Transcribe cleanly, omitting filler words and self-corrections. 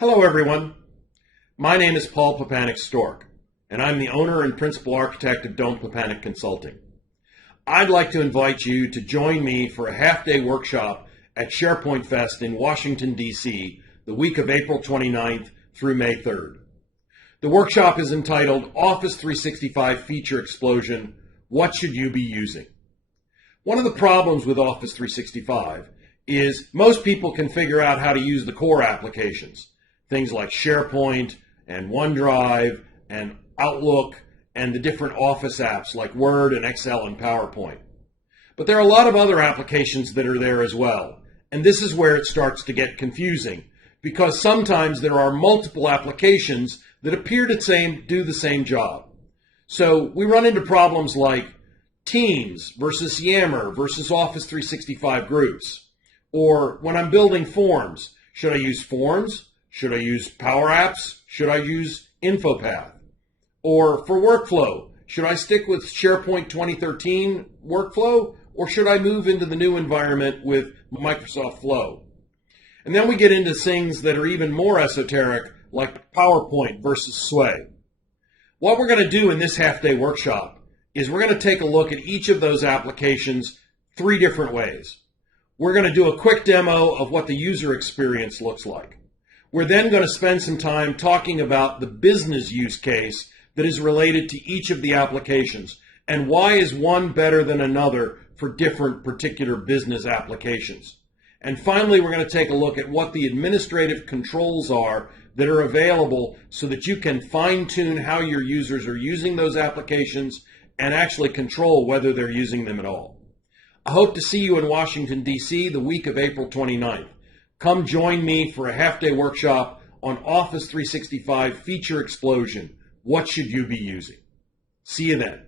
Hello everyone, my name is Paul Stork, and I'm the owner and principal architect of Don't Panic Consulting. I'd like to invite you to join me for a half-day workshop at SharePoint Fest in Washington, D.C. the week of April 29th through May 3rd. The workshop is entitled Office 365 Feature Explosion, What Should You Be Using? One of the problems with Office 365 is most people can figure out how to use the core applications. Things like SharePoint and OneDrive and Outlook and the different Office apps like Word and Excel and PowerPoint. But there are a lot of other applications that are there as well. And this is where it starts to get confusing because sometimes there are multiple applications that appear to do the same job. So we run into problems like Teams versus Yammer versus Office 365 groups. Or when I'm building forms, should I use Forms? Should I use PowerApps? Should I use InfoPath? Or for workflow, should I stick with SharePoint 2013 workflow? Or should I move into the new environment with Microsoft Flow? And then we get into things that are even more esoteric, like PowerPoint versus Sway. What we're going to do in this half-day workshop is we're going to take a look at each of those applications 3 different ways. We're going to do a quick demo of what the user experience looks like. We're then going to spend some time talking about the business use case that is related to each of the applications and why is one better than another for different particular business applications. And finally, we're going to take a look at what the administrative controls are that are available so that you can fine-tune how your users are using those applications and actually control whether they're using them at all. I hope to see you in Washington, D.C. the week of April 29th. Come join me for a half-day workshop on Office 365 Feature Explosion. What should you be using? See you then.